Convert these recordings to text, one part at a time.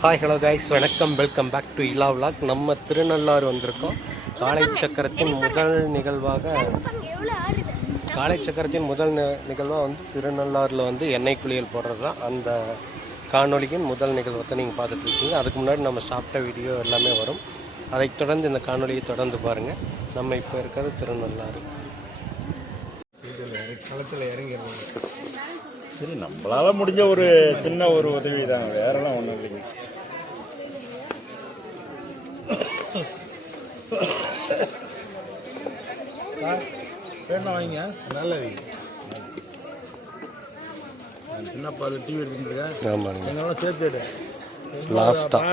Hi hello guys, வணக்கம். Welcome back to Ila vlog. நம்ம திருநள்ளாறு வந்திருக்கோம். காலை சக்கரத்தின் முதல் நிகழ்வாக வந்து திருநள்ளாறில் வந்து எண்ணெய் குளியல் போடுறது தான். அந்த காணொலியின் முதல் நிகழ்வை நீங்கள் பார்த்துட்டு இருக்கீங்க. அதுக்கு முன்னாடி நம்ம சாப்பிட்ட வீடியோ எல்லாமே வரும். அதைத் தொடர்ந்து இந்த காணொலியை தொடர்ந்து பாருங்கள். நம்ம இப்போ இருக்கிறது திருநள்ளாறு. களத்தில் இறங்கிடுவோம். சரி, நம்மளால முடிஞ்ச ஒரு சின்ன ஒரு உதவி தான், வேறெல்லாம் ஒன்றும் இல்லைங்க. வேணா வாங்க, நல்ல வீடு. என்னப்பா அது டிவி எடுத்துருக்கேன். ஆமாங்க, எங்கெல்லாம் சேர்த்து லாஸ்ட்டாக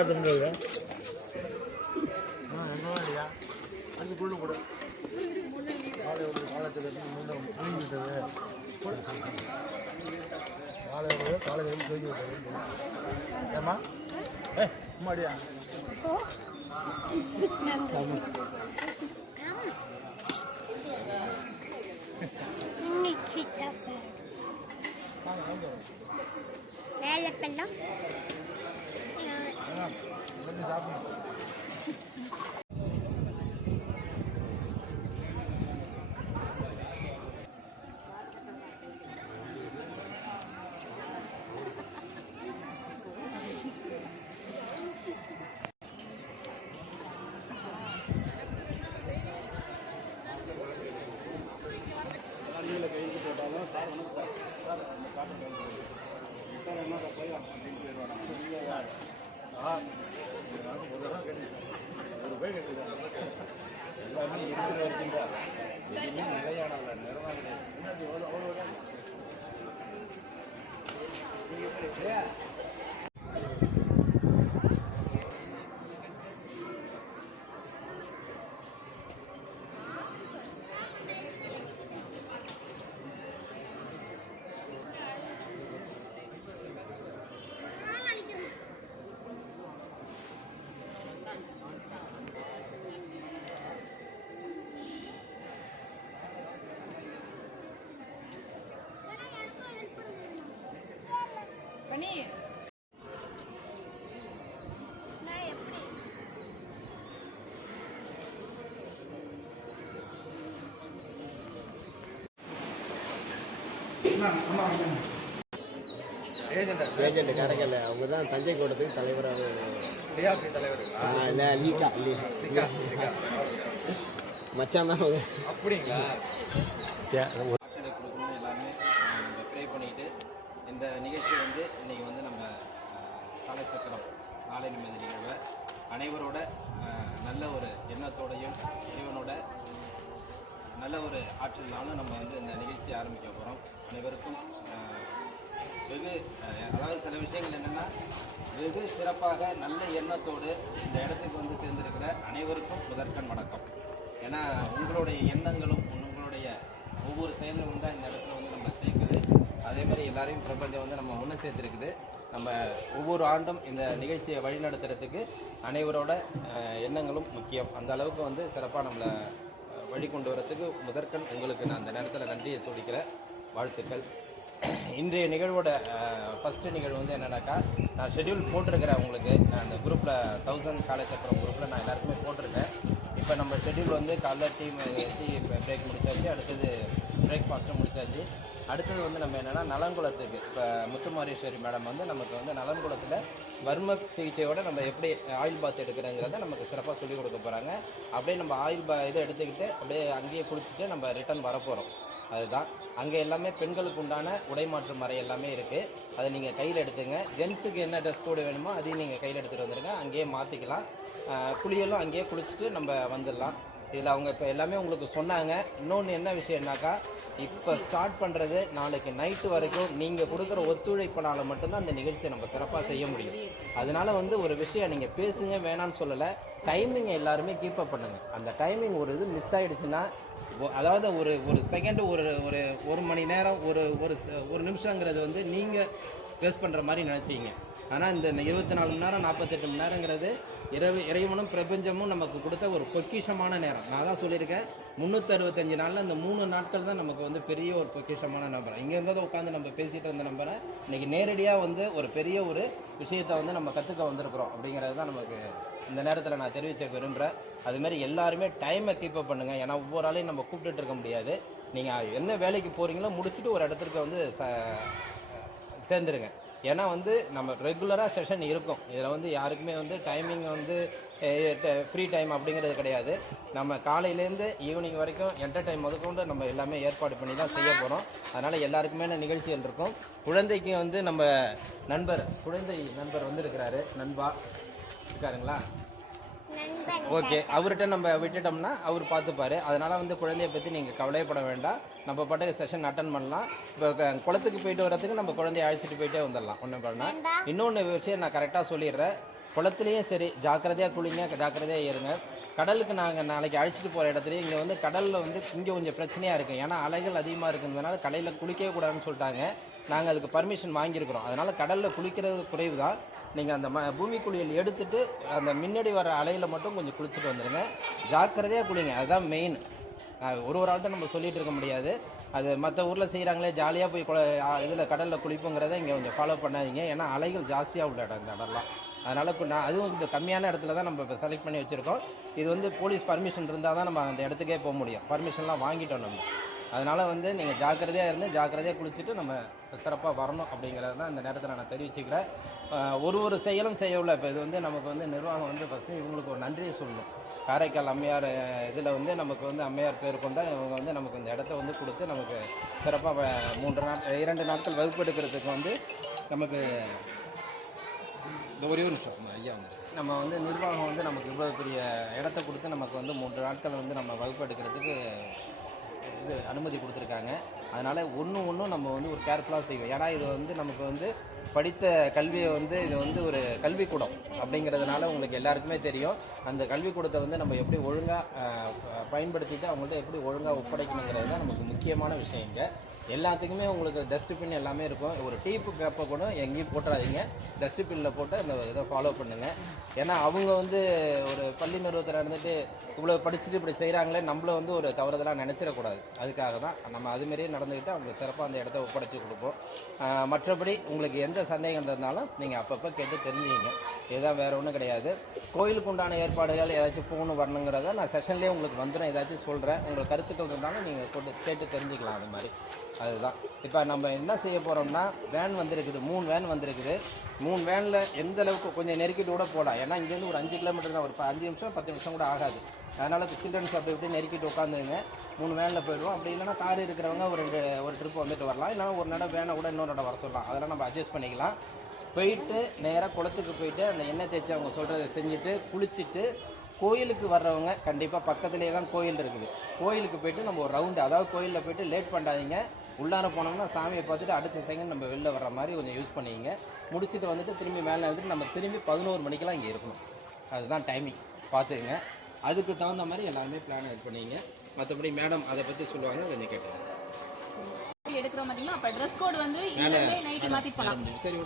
அஞ்சு புல்லு கூட காலத்தில் காலையில் தூக்கி விட்டது. ஏம்மா அம்மாடியா சாப்பிடணும். ஏஜென்ட் கரைக்கல, அவங்க தான் தஞ்சை கூடத்துக்கு தலைவராக மச்சான் தான் அவங்க. அப்படிங்களா? எல்லாமே ப்ரே பண்ணிட்டு இந்த நிகழ்ச்சி வந்து இன்னைக்கு வந்து நம்ம காலச்சக்கரம் காலை நிம்மதி நிகழ்வை அனைவரோட நல்ல ஒரு எண்ணத்தோடையும் இறைவனோட நல்ல ஒரு ஆற்றலாலும் நம்ம வந்து இந்த நிகழ்ச்சியை ஆரம்பிக்க போகிறோம். அனைவருக்கும் வெகு அதாவது சில விஷயங்கள் என்னென்னா வெகு சிறப்பாக நல்ல எண்ணத்தோடு இந்த இடத்துக்கு வந்து சேர்ந்திருக்கிற அனைவருக்கும் முதற்கண் வணக்கம். ஏன்னா உங்களுடைய எண்ணங்களும் உங்களுடைய ஒவ்வொரு செயலும் தான் இந்த இடத்துல வந்து நம்ம சேர்க்குது. அதே மாதிரி எல்லாரையும் பிரபஞ்சம் வந்து நம்ம ஒன்று சேர்த்துருக்குது. நம்ம ஒவ்வொரு ஆண்டும் இந்த நிகழ்ச்சியை வழிநடத்துறதுக்கு அனைவரோட எண்ணங்களும் முக்கியம். அந்த அளவுக்கு வந்து சிறப்பாக நம்மளை வழி கொண்டு வரத்துக்கு முதற்கண் உங்களுக்கு நான் அந்த நேரத்தில் நன்றியை சொல்லிக்கிறேன். வாழ்த்துக்கள். இன்றைய நிகழ்வோட ஃபஸ்ட்டு நிகழ்வு வந்து என்னென்னாக்கா, நான் ஷெட்யூல் போட்டிருக்கிறேன் உங்களுக்கு. நான் அந்த குரூப்பில் 1000 காலச்சக்கரம் குரூப்பில் நான் எல்லாருக்குமே போட்டிருக்கேன். இப்போ நம்ம ஷெட்யூல் வந்து காலைல டீ பிரேக் முடிச்சாச்சு, அடுத்தது பிரேக்ஃபாஸ்ட்டும் முடிச்சாச்சு. அடுத்தது வந்து நம்ம என்னென்னா நலன்குளத்துக்கு இப்போ முத்துமாரீஸ்வரி மேடம் வந்து நமக்கு வந்து நலன்குளத்தில் வர்ம சிகிச்சையோடு நம்ம எப்படி ஆயில் பாத் எடுக்கிறோங்கிறத நமக்கு சிறப்பாக சொல்லிக் கொடுக்க போகிறாங்க. அப்படியே நம்ம ஆயில் இதை எடுத்துக்கிட்டு அப்படியே அங்கேயே குளிச்சுட்டு நம்ம ரிட்டர்ன் வரப்போகிறோம். அதுதான் அங்கே எல்லாமே பெண்களுக்கு உண்டான உடைமாற்று முறை எல்லாமே இருக்குது. அதை நீங்கள் கையில் எடுத்துங்க. ஜென்ஸுக்கு என்ன ட்ரெஸ் கோடு வேணுமோ அதையும் நீங்கள் கையில் எடுத்துகிட்டு வந்துடுங்க. அங்கேயே மாற்றிக்கலாம். குளியலும் அங்கேயே குளிச்சுட்டு நம்ம வந்துடலாம். இதில் அவங்க இப்போ எல்லாமே உங்களுக்கு சொன்னாங்க. இன்னொன்று என்ன விஷயம்னாக்கா, இப்போ ஸ்டார்ட் பண்ணுறது நாளைக்கு நைட்டு வரைக்கும் நீங்கள் கொடுக்குற ஒத்துழைப்பினால் மட்டும்தான் அந்த நிகழ்ச்சியை நம்ம சிறப்பாக செய்ய முடியும். அதனால் வந்து ஒரு விஷயம் நீங்கள் பேசுங்க, வேணான்னு சொல்லலை. டைமிங் எல்லாருமே கீப்பப் பண்ணுங்கள். அந்த டைமிங் ஒரு இது மிஸ் ஆகிடுச்சுன்னா, அதாவது ஒரு செகண்டு ஒரு மணி நேரம் ஒரு நிமிஷங்கிறது வந்து நீங்கள் வேஸ்ட் பண்ணுற மாதிரி நினச்சிங்க. ஆனால் இந்த 24 மணி நேரம் 48 மணி நேரங்கிறது இறைவனும் பிரபஞ்சமும் நமக்கு கொடுத்த ஒரு பொக்கிஷமான நேரம். நான் தான் சொல்லியிருக்கேன், 365 நாளில் இந்த 3 நாட்கள் தான் நமக்கு வந்து பெரிய ஒரு பொக்கிஷமான நம்பர். இங்கேருந்து உட்காந்து நம்ம பேசிகிட்டு இருந்த நம்பரை இன்றைக்கி நேரடியாக வந்து ஒரு பெரிய ஒரு விஷயத்தை வந்து நம்ம கற்றுக்க வந்திருக்கிறோம் அப்படிங்கிறது தான் நமக்கு இந்த நேரத்தில் நான் தெரிவிக்க விரும்புகிறேன். அதுமாரி எல்லாருமே டைமை கீப்பப் பண்ணுங்கள். ஏன்னா ஒவ்வொரு ஆளையும் நம்ம கூப்பிட்டுட்டு இருக்க முடியாது. நீங்கள் என்ன வேலைக்கு போகிறீங்களோ முடிச்சுட்டு ஒரு இடத்துக்கு வந்து சேர்ந்துருங்க. ஏன்னா வந்து நம்ம ரெகுலராக செஷன் இருக்கும். இதில் வந்து யாருக்குமே வந்து டைமிங் வந்து ஃப்ரீ டைம் அப்படிங்கிறது கிடையாது. நம்ம காலையிலேருந்து ஈவினிங் வரைக்கும் என்டர்டைன் முதற்கொண்டு நம்ம எல்லாமே ஏற்பாடு பண்ணி தான் செய்ய போகிறோம். அதனால் எல்லாருக்குமே நிகழ்ச்சிகள் இருக்கும். குழந்தைக்கு வந்து நம்ம குழந்தை நண்பர் வந்து இருக்கிறாரு. நண்பா இருக்காருங்களா? ஓகே, அவர்கிட்ட நம்ம விட்டுட்டோம்னா அவர் பார்த்துப்பாரு. அதனால் வந்து குழந்தைய பற்றி நீங்கள் கவலைப்பட வேண்டாம். நம்ம பாட்டுக்கு செஷன் அட்டன் பண்ணலாம். இப்போ குளத்துக்கு போயிட்டு வரதுக்கு நம்ம குழந்தைய அழைச்சிட்டு போயிட்டே வந்துடலாம். ஒன்றும் பண்ணால் இன்னொன்று விஷயம் நான் கரெக்டாக சொல்லிடுறேன். குளத்துலேயும் சரி ஜாக்கிரதையாக குளிங்க, ஜாக்கிரதையாக ஏறுங்க. கடலுக்கு நாங்கள் நாளைக்கு அழைச்சிட்டு போகிற இடத்துலையும் இங்கே வந்து கடலில் வந்து இங்கே கொஞ்சம் பிரச்சனையாக இருக்குது. ஏன்னா அலைகள் அதிகமாக இருக்கிறதுனால கடலில் குளிக்கவே கூடாதுன்னு சொல்லிட்டாங்க. நாங்கள் அதுக்கு பர்மிஷன் வாங்கியிருக்கிறோம். அதனால் கடலில் குளிக்கிறது குறைவு தான். நீங்கள் அந்த பூமி குளியல் எடுத்துகிட்டு அந்த முன்னாடி வர அலையில் மட்டும் கொஞ்சம் குளிச்சுட்டு வந்துடுங்க. ஜாக்கிரதையாக குளிங்க, அதுதான் மெயின். ஒரு ஆள்கிட்ட நம்ம சொல்லிகிட்டு இருக்க முடியாது. அது மற்ற ஊரில் செய்கிறாங்களே ஜாலியாக போய் இதில் கடலில் குளிப்புங்கிறத இங்கே கொஞ்சம் ஃபாலோ பண்ணாதீங்க. ஏன்னா அலைகள் ஜாஸ்தியாக உள்ள இடம் இந்த இடம்லாம். அதனால் அதுவும் இந்த கம்மியான இடத்துல தான் நம்ம இப்போ செலக்ட் பண்ணி வச்சுருக்கோம். இது வந்து போலீஸ் பர்மிஷன் இருந்தால் தான் நம்ம அந்த இடத்துக்கே போக முடியும். பர்மிஷன்லாம் வாங்கிட்டோம் நம்ம. அதனால் வந்து நீங்கள் ஜாக்கிரதையாக இருந்து ஜாக்கிரதையாக குளிச்சுட்டு நம்ம சிறப்பாக வரணும் அப்படிங்கிறது தான் இந்த நேரத்தில் நான் தெரிவிச்சுக்கிறேன். ஒரு செயலும் செய்யவில்லை. இப்போ இது வந்து நமக்கு வந்து நிர்வாகம் வந்து ஃபஸ்ட்டு இவங்களுக்கு ஒரு நன்றியை சொல்லணும். காரைக்கால் அம்மையார் இதில் வந்து நமக்கு வந்து அம்மையார் பேர் கொண்ட இவங்க வந்து நமக்கு இந்த இடத்த வந்து கொடுத்து நமக்கு சிறப்பாக 2 நாட்கள் வகுப்பு எடுக்கிறதுக்கு வந்து நமக்கு இந்த ஒரே ஒரு நிமிஷம் ஐயா வந்து நம்ம வந்து நிர்வாகம் வந்து நமக்கு இவ்வளோ பெரிய இடத்த கொடுத்து நமக்கு வந்து 3 நாட்கள் வந்து நம்ம வகுப்பு எடுக்கிறதுக்கு இது அனுமதி கொடுத்துருக்காங்க. அதனால் ஒன்றும் நம்ம வந்து ஒரு கேர்ஃபுல்லாக செய்வோம். ஏன்னா இது வந்து நமக்கு வந்து படித்த கல்வியை வந்து இது வந்து ஒரு கல்விக்கூடம் அப்படிங்கிறதுனால உங்களுக்கு எல்லாருக்குமே தெரியும். அந்த கல்விக்கூடத்தை வந்து நம்ம எப்படி ஒழுங்காக பயன்படுத்திட்டு அவங்கள்ட்ட எப்படி ஒழுங்காக ஒப்படைக்கணுங்கிறது தான் நமக்கு முக்கியமான விஷயங்க. எல்லாத்துக்குமே உங்களுக்கு டஸ்ட்பின் எல்லாமே இருக்கும். ஒரு டீப்பு பேப்பை கூட எங்கேயும் போட்டுறாதீங்க. டஸ்ட்பின்னில் போட்டு அந்த இதை ஃபாலோ பண்ணுங்கள். ஏன்னா அவங்க வந்து ஒரு பள்ளி நிறுவனத்தில் இருந்துட்டு இவ்வளோ படிச்சுட்டு இப்படி செய்கிறாங்களே, நம்மள வந்து ஒரு தவறுதலாக நினச்சிடக்கூடாது. அதுக்காக தான் நம்ம அதுமாரியே நடந்துக்கிட்டு அவங்க சிறப்பாக அந்த இடத்த ஒப்படைச்சி கொடுப்போம். மற்றபடி உங்களுக்கு எந்த சந்தேகம் இருந்தாலும் நீங்கள் அப்பப்போ கேட்டு தெரிஞ்சுங்க. இதுதான் வேறு ஒன்றும் கிடையாது. கோயிலுக்கு உண்டான ஏற்பாடுகள் ஏதாச்சும் போகணும் வரணுங்கிறத நான் செஷன்லேயே உங்களுக்கு வந்துடும். ஏதாச்சும் சொல்கிறேன். உங்களுக்கு கருத்துக்கள் இருந்தாலும் நீங்கள் கேட்டு தெரிஞ்சுக்கலாம். அது மாதிரி அதுதான். இப்போ நம்ம என்ன செய்ய போகிறோம்னா, வேன் வந்திருக்குது, 3 வேன் வந்திருக்குது. 3 வேனில் எந்த அளவுக்கு கொஞ்சம் நெருக்கிட்டு கூட போகலாம். ஏன்னா இங்கேருந்து ஒரு 5 கிலோமீட்டர் தான், ஒரு 5 நிமிஷம் 10 நிமிஷம் கூட ஆகாது. அதனால் சில்ட்ரன்ஸ் அப்படி இப்படி நெருக்கிட்டு உட்காந்துருங்க. 3 வேனில் போயிடுவோம். அப்படி இல்லைனா கார் இருக்கிறவங்க ஒரு ட்ரிப் வந்துட்டு வரலாம். இல்லைனா ஒரு நடம் வேனை கூட இன்னொரு நடம் வர சொல்லலாம். அதெல்லாம் நம்ம அட்ஜஸ்ட் பண்ணிக்கலாம். போயிட்டு நேராக குளத்துக்கு போயிட்டு அந்த எண்ணெய் தேய்ச்சி அவங்க சொல்கிறத செஞ்சுட்டு குளிச்சுட்டு கோயிலுக்கு வர்றவங்க கண்டிப்பாக பக்கத்துலேயே தான் கோயில் இருக்குது. கோயிலுக்கு போயிட்டு நம்ம ஒரு ரவுண்டு, அதாவது கோயிலில் போயிட்டு லேட் பண்ணாதீங்க. உள்ளார போனோம்னா சாமியை பார்த்துட்டு அடுத்த செகண்ட் நம்ம வெளில வர்ற மாதிரி கொஞ்சம் யூஸ் பண்ணிங்க. முடிச்சுட்டு வந்துட்டு திரும்பி மேலே வந்துட்டு நம்ம திரும்பி 11 மணிக்கெல்லாம் இங்கே இருக்கணும். அதுதான் டைமிங் பார்த்துக்குங்க. அதுக்கு தகுந்த மாதிரி எல்லாருமே பிளான் இது பண்ணிங்க. மற்றபடி மேடம் அதை பற்றி சொல்லுவாங்க, அதை கேட்குறேன். எடுக்கிறோம் பார்த்தீங்களா? அப்போ ட்ரெஸ் கோட் வந்து நைட்டு மாற்றி போகலாம். சரி,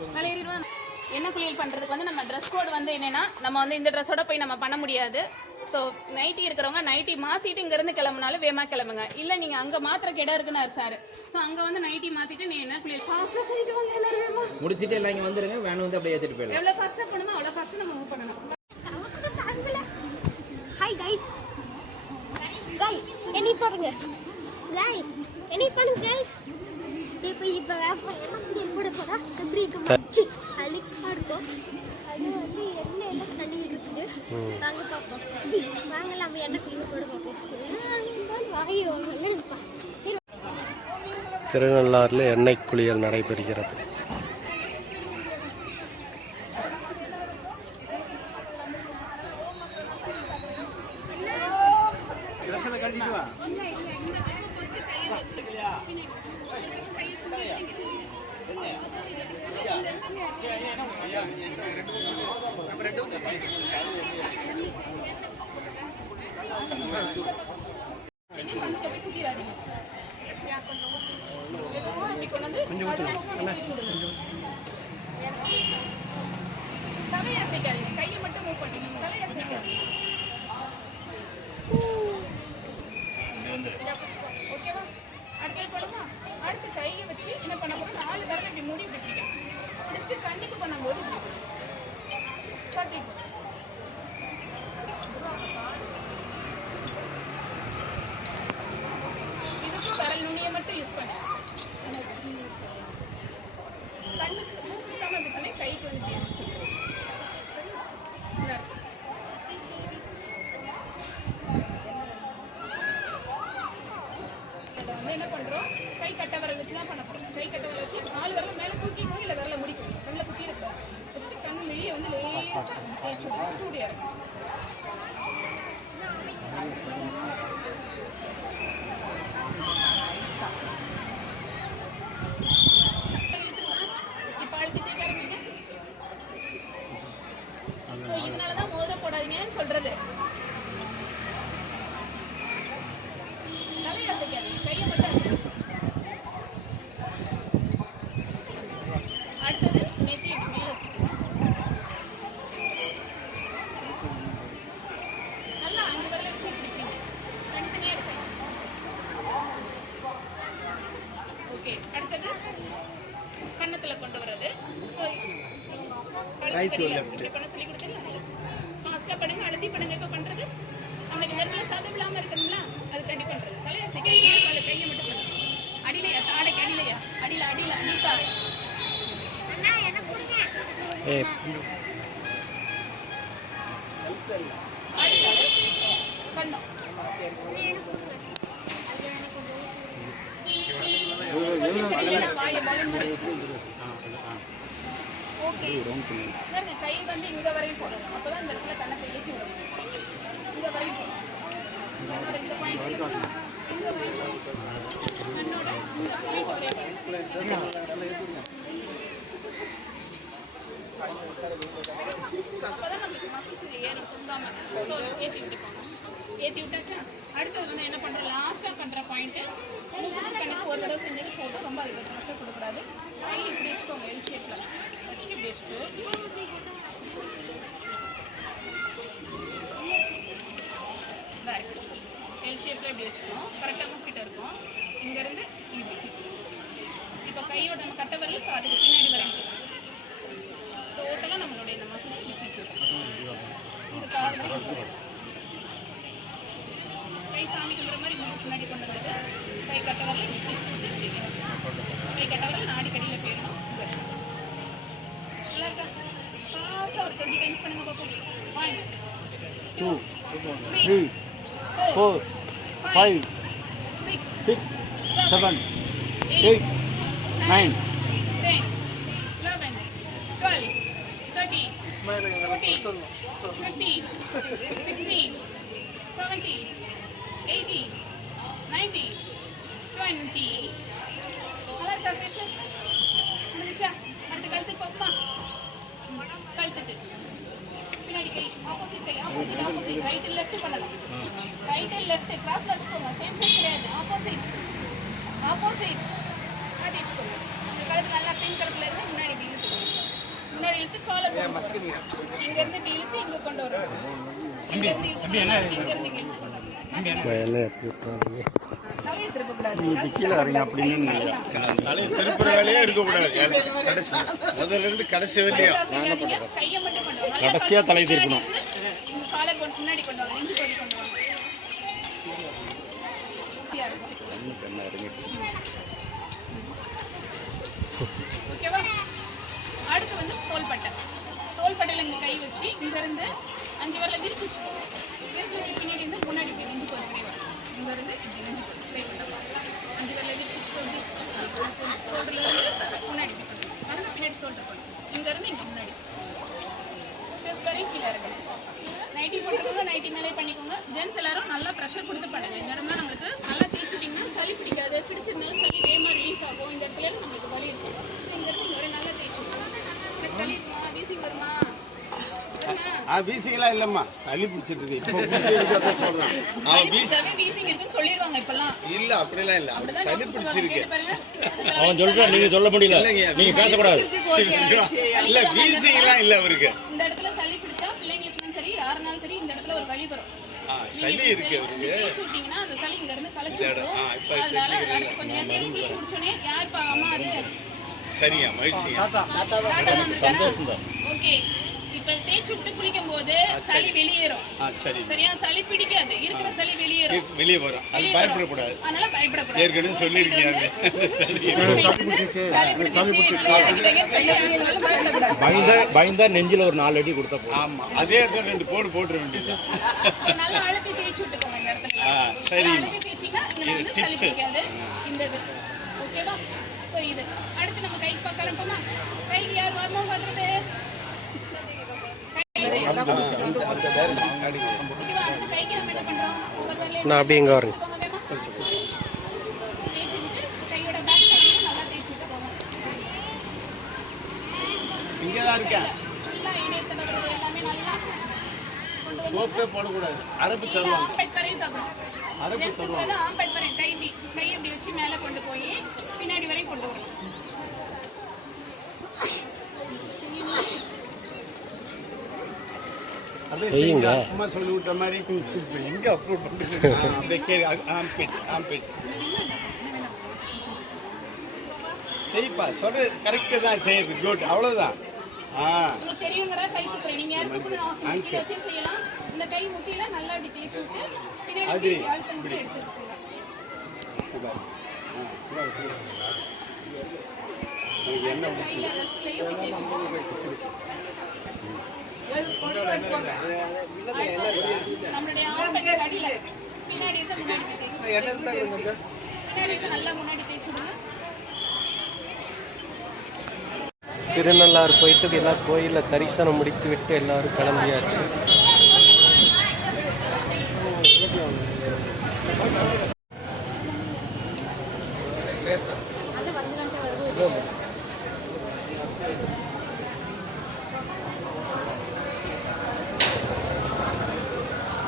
எண்ணெய் குளியல் பண்ணுறதுக்கு வந்து நம்ம ட்ரெஸ் கோட் வந்து என்னென்னா, நம்ம வந்து இந்த ட்ரெஸ்ஸோட போய் நம்ம பண்ண முடியாது. ஸோ நைட்டி இருக்கிறவங்க நைட்டி மாற்றிட்டு இங்கேருந்து கிளம்புனாலும் வேகமாக கிளம்புங்க. இல்லை நீங்கள் அங்கே மாத்திர இடம் இருக்குன்னு சார். ஸோ அங்கே வந்து நைட்டி மாற்றிட்டு நீ என்ன குளியல் ஃபாஸ்ட்டாக சரிட்டு வாங்க எல்லாரும் வேகமா முடிச்சுட்டு எல்லாம் இங்கே வந்துடுங்க. வேன் வந்து அப்படியே ஏற்றிட்டு போயிடலாம். எவ்வளோ ஃபாஸ்ட்டாக பண்ணணுமோ அவ்வளோ ஃபாஸ்ட்டாக நம்ம மூவ் பண்ணணும். ஹாய் கைஸ், என்னை பாருங்க கைஸ், என்னை பாருங்க கைஸ். இப்போ கூட போடா எப்படி இருக்கு அழுக்கா இருக்கும். அது வந்து எண்ணெய் தள்ளிட்டு இருக்குது. வாங்க பார்ப்போம். வாங்க நம்ம எண்ணெய் குளிக்க போட பார்ப்போம். வாங்கி வாங்க. திருநள்ளாறில் எண்ணெய் குளியல் நடைபெறுகிறது. தலையை அசைக்காதீங்க, கையை மட்டும் மூவ் பண்ணிக்கணும், தலையை அசைக்காதீங்க. ஓகேவா? அடுத்தது போடுமா? அடுத்து கையை வச்சு என்ன பண்ண போறோம்? 4 விரலை இப்படி மூடி இப்படி பிடிக்கணும். பிடிச்சிட்டு கண்ணுக்கு பண்ணும்போது இப்படி சர்க்கிள் போடும். இதுக்கும் விரல் நுனியை மட்டும் யூஸ் பண்ணு. கண்ணுக்கு மூக்கு இல்லாம இப்படி சொன்னேன், கைக்கு வந்து இப்படி வச்சுக்கணும். இந்த இருக்கு. இதை வந்து என்ன பண்றோம்? கை கட்ட விரல் வச்சு தான் பண்ண போறோம். கை கட்ட விரல் வச்சு 4 விரல் மேல தூக்கிக்கோ, இல்ல விரல முடிக்கணும். விரல குத்தி இருக்கணும். வச்சுட்டு கண்ணு வெளியே வந்து லேசா தேய்ச்சி விடணும். சூடியா இருக்கும். இப்ப அழுத்தி தூக்கி அரைச்சிங்க. ஸோ இதனாலதான் மோதிர போடாதீங்கன்னு சொல்றது. தலையை அசைக்காதீங்க, கையை மட்டும் அசைக்கணும். அடுத்தது நெத்தி இப்படி மேல வச்சுக்கணும். நல்லா 5 விரலை வச்சு பிடிப்பீங்க. தனித்தனியா எடுக்கணும். ஓகே, அடுத்தது கண்ணத்துல கொண்டு வர்றது. ஸோ இப்படி பண்ண சொல்லி கொடுத்தீங்களா? ஃபாஸ்டா பண்ணுங்க, அழுத்தி பண்ணுங்க. இப்ப பண்றது நம்மளுக்கு இந்த இடத்துல சதம் இல்லாம இருக்கணும்ல, அது கண்டி பண்றது. தலையை அசைக்காதீங்க, கையை மட்டும் பண்ணுங்க. அடியிலையா, தாடைக்கு அடியிலையா, அடியில அடியில அடிப்பா. அண்ணா எனக்கு கொடுங்க. அடுத்தது கண்டம். வாயை பலூன் மாதிரி. ஓகே, பாருங்க, கை வந்து இங்க வரையும் போடணும். அப்பதான் இந்த இடத்துல கண்ணத்தை ஏற்றி விடணும். இங்க வரையும் போடணும். கண்ணோட இந்த பாயிண்ட் இங்க வரையும். கண்ணோட இந்த பாயிண்ட் வரையும். அப்பதான் நம்மளுக்கு மசில்ஸ் ஏறும் தூங்காம. ஸோ ஏற்றி விட்டுக்கோங்க. ஏற்றி விட்டாச்சா? அடுத்தது வந்து என்ன பண்றோம்? லாஸ்டா பண்ற பாயிண்ட் கண்ணுக்கு ஒரு தடவை செஞ்சது போதும். ரொம்ப அதுக்கு ப்ரெஷர் கொடுக்கூடாது. கை இப்படி வச்சுக்கோங்க, எல் ஷேப்ல வச்சுட்டு இப்படி வச்சுட்டு எல் ஷேப்ல இப்படி வச்சுக்கணும். கரெக்டாக மூக்கிட்ட இருக்கும். இங்கேருந்து இப்படி. இப்போ கையோட நம்ம கட்ட வரலுக்கு அதுக்கு பின்னாடி வரைக்கும் டோட்டலாக நம்மளுடைய இந்த மசில்ஸ் இது காது கை சாமி கும்பிட்ற மாதிரி முன்னாடி கொண்டு வந்துட்டு கை கட்ட வரல கை கட்ட வரல நாடி கடியில் போயிடணும். நல்லா இருக்கா? ஃபாஸ்ட்டாக ஒரு 20 டைம்ஸ் பண்ணுங்க பார்ப்போம். 1 2 3 4 5 6 7 8 9 10 11 12 13 14 15 16 17 18 19 20. நல்லா இருக்கா பேசு? முடிஞ்சா? அடுத்த கழுத்துக்கு போமா? கழுத்துக்கு பின்னாடி கை, ஆப்போசிட் கை, ஆப்போசிட் ஆப்போசிட், ரைட் லெஃப்ட் பண்ணலாம். ரைட் லெஃப்ட் கிராஸ்ல வச்சுக்கோங்க. சேம் சைட் கிடையாது, ஆப்போசிட் ஆப்போசிட் அது வச்சுக்கோங்க. இந்த கழுத்து நல்லா பின் கழுத்துல இருந்து முன்னாடி இப்படி இழுத்துக்கோங்க. முன்னாடி இழுத்து காலை போடுங்க. இங்க இருந்து இப்படி இழுத்து இங்க கொண்டு வரணும். இங்க இருந்து இங்க இழுத்து கொண்டு வரணும். தலையை திருப்பக்கூடாது. கீழே இறங்கி அப்படின்னு தலையை திருப்புற வேலையே இருக்கக்கூடாது. முதல்ல இருந்து கடைசி வரையும் கையை மட்டும் பண்ணுவாங்க. கடைசியா தலை திருப்பணும். இந்த காலை முன்னாடி கொண்டு வாங்க, நெஞ்சு பகுதி கொண்டு வாங்க. ஓகேவா? அடுத்து வந்து தோள்பட்டை. தோள்பட்டையில இங்க கை வச்சு இங்க இருந்து 5 விரல விரிச்சு வச்சுக்கோங்க. விரிச்சு வச்சு பின்னாடி இருந்து முன்னாடி இப்படி நெஞ்சு பகுதி இப்படி வரும். இங்க இருந்து இப்படி நெஞ்சு பகுதி ட்ரை பண்ணலாம். 5 விரல விரிச்சு வச்சுட்டு வந்து ஷோல்டர்ல இருந்து முன்னாடி இப்படி பண்ணுங்க. அடுத்து பின்னாடி ஷோல்டர் பண்ணுங்க. இங்க இருந்து இங்க முன்னாடி செஸ்ட் வரையும் கீழே இருக்கணும். நைட்டி போட்டுக்கோங்க, நைட்டி மேலே பண்ணிக்கோங்க. ஜென்ஸ் எல்லாரும் நல்லா ப்ரெஷர் கொடுத்து பண்ணுங்க. இந்த இடம்லாம் நம்மளுக்கு நல்லா தேய்ச்சிட்டிங்கன்னா சளி பிடிக்காது. பிடிச்சிருந்தாலும் சளி வேகமாக ரிலீஸ் ஆகும். இந்த இடத்துல நம்மளுக்கு வலி இருக்கும். ஸோ இந்த இடத்துல ஒரு நல்லா தேய்ச்சிக்கோங்க. எனக்கு சளி இருக்குமா, வீசிங் வருமா? வீசிங்களா இல்லம்மா, சளி பிடிச்சிட்டு இருக்கு. இப்போ சொல்றேன், வீசிங் இருக்குன்னு சொல்லிடுவாங்க இப்பெல்லாம். இல்ல அப்படிலாம் இல்ல, சளி பிடிச்சிருக்கு. அவன் சொல்றான், நீங்க சொல்ல முடியல, நீங்க பேசக்கூடாது. இல்ல வீசிங்லாம் இல்ல அவருக்கு. இந்த இடத்துல சளி பிடிச்சா பிள்ளைங்களுக்கும் சரி யாருனாலும் சரி இந்த இடத்துல ஒரு வலி வரும். சளி இருக்கு அவருக்கு. தேய்ச்சி விட்டீங்கன்னா அந்த சளி இங்க இருந்து கலைச்சு இந்த இடம், விடும். இப்ப அதனால அடுத்து கொஞ்ச நேரம் குளிச்சு முடிச்சோடனே யாருப்பா அம்மா அது சரிங்க மகிழ்ச்சிங்க. தாத்தா வந்துட்டாரா? ஓகே. இப்ப தேய்ச்சி விட்டு குளிக்கும் போது சளி வெளியேறும். சரி சரியா? சளி பிடிக்காது, இருக்கிற சளி வெளியேறும். வெளியே வரும். அது பயப்படக்கூடாது. அதனால பயப்படக்கூடாது. ஏற்கனவே சொல்லியிருக்கீங்க. சளி பிடிச்சிச்சு, விளையாடிக்கிட்டீங்கன்னு சொல்லி பயந்தா நெஞ்சில ஒரு 4 அடி கொடுத்தா போதும். ஆமா அதே இடத்துல 2 போட்டுற வேண்டியது. நல்லா அழுத்தி தேய்ச்சி விட்டுக்கோங்க இந்த இடத்துல. சரி அழுத்தி தேய்ச்சிங்கன்னா இதுல வந்து சளி பிடிக்காது. இந்த இது ஓகேவா? சோ இது அடுத்து நம்ம கைக்கு பார்க்க ஆரம்பிப்போமா? கைக்கு யார் வரமோ பார்க்கறது? ஓகேவா? அடுத்து கைக்கு நம்ம என்ன பண்றோம்? ஒவ்வொரு வேலையும் நான் அப்படியே இங்கே வரேங்க. தேய்ச்சி விட்டு கையோட பேக் சைடு நல்லா தேய்ச்சி விட்டுக்கோங்க. இங்கே தான் இருக்கேன். நல்லா எண்ணெய் தடவுறது எல்லாமே நல்லா கொண்டு வந்து சோப்பே போடக்கூடாது. அரப்பு தருவாங்க. ஆம்பெட் வரையும் தரணும். நெக்ஸ்ட் வந்து ஆம்பெட் வரையும் கை இப்படி வச்சு மேலே கொண்டு போய் பின்னாடி வரையும் கொண்டு வரணும். அப்படியே செய்யுங்க. சும்மா சொல்லி விட்ட மாதிரி எங்க அப்ரூவ் பண்ணுறது? அப்படியே கேள்வி. ஆம்பிட் செய்ப்பா. சொல்றது கரெக்டாக தான் செய்யுது. குட். அவ்வளோதான். உங்களுக்கு தெரியுங்கிற கை தூக்குறேன். நீங்க யாரும் தூக்கணும் அவசியம் இல்லை. கீழே வச்சே செய்யலாம். இந்த கை முட்டியில நல்லா இப்படி தேய்ச்சி விட்டு பின்னாடி அழுத்தம் விட்டு எடுத்துக்கோங்க. என்ன கையில ரெஸ்ட்லயும் இப்படி தேய்ச்சி நம்மளுடைய ஆம்பெட் அடியில பின்னாடி இருந்து முன்னாடி தேய்ச்சி பின்னாடி இருந்து நல்லா முன்னாடி தேய்ச்சி விடுங்க. திருநள்ளாறு போயிட்டு எல்லாம் கோயிலில் தரிசனம் முடித்து விட்டு எல்லாரும் கிளம்பியாச்சு.